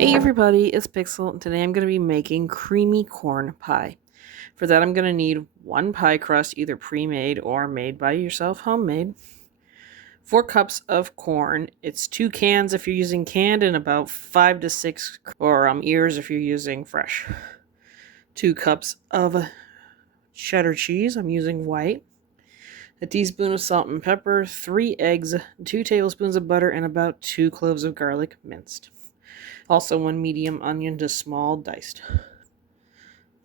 Hey everybody, it's Pixel, and today I'm going to be making creamy corn pie. For that I'm going to need one pie crust, either pre-made or made by yourself, homemade. 4 cups of corn. It's 2 cans if you're using canned, and about 5 to 6 ears if you're using fresh. 2 cups of cheddar cheese, I'm using white. A teaspoon of salt and pepper, 3 eggs, 2 tablespoons of butter, and about 2 cloves of garlic minced. Also 1 medium onion, just small, diced.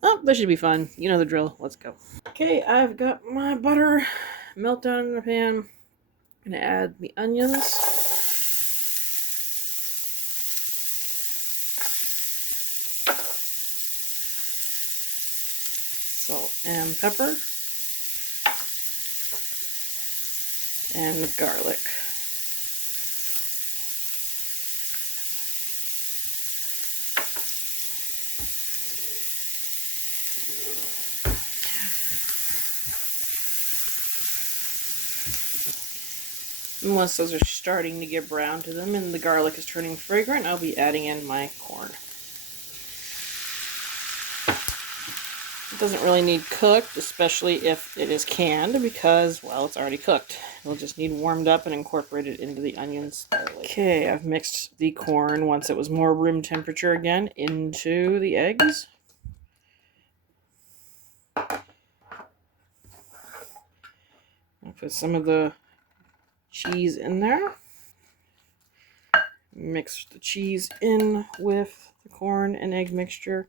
Oh, this should be fun. You know the drill. Let's go. Okay, I've got my butter melt down in the pan. I'm going to add the onions. Salt and pepper. And the garlic. And once those are starting to get brown to them and the garlic is turning fragrant, I'll be adding in my corn. It doesn't really need cooked, especially if it is canned, because, well, it's already cooked. It'll just need warmed up and incorporated into the onions slowly. Okay, I've mixed the corn, once it was more room temperature again, into the eggs. I'll put some of the cheese in there. Mix the cheese in with the corn and egg mixture.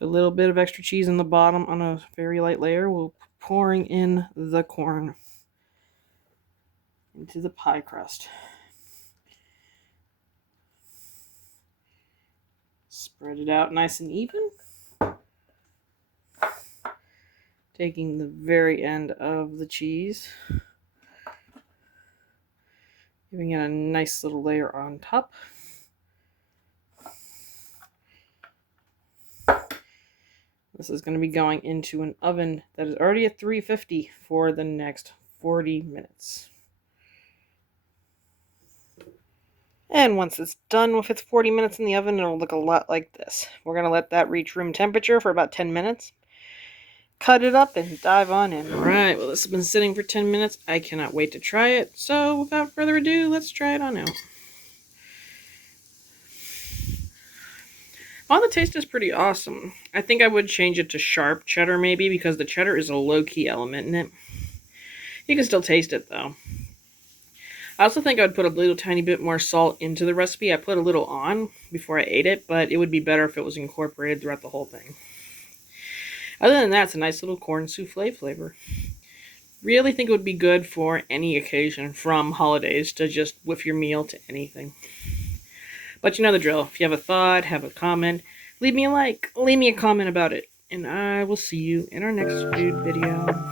With a little bit of extra cheese in the bottom on a very light layer, we'll pouring in the corn into the pie crust. Spread it out nice and even. Taking the very end of the cheese, giving it a nice little layer on top. This is going to be going into an oven that is already at 350 for the next 40 minutes. And once it's done with its 40 minutes in the oven, it'll look a lot like this. We're going to let that reach room temperature for about 10 minutes. Cut it up and dive on in. Alright, well this has been sitting for 10 minutes. I cannot wait to try it. So without further ado, let's try it on out. Oh, the taste is pretty awesome. I think I would change it to sharp cheddar maybe, because the cheddar is a low-key element in it. You can still taste it though. I also think I would put a little tiny bit more salt into the recipe. I put a little on before I ate it, but it would be better if it was incorporated throughout the whole thing. Other than that, it's a nice little corn souffle flavor. Really think it would be good for any occasion, from holidays to just with your meal to anything. But you know the drill. If you have a thought, have a comment, leave me a like, leave me a comment about it. And I will see you in our next food video.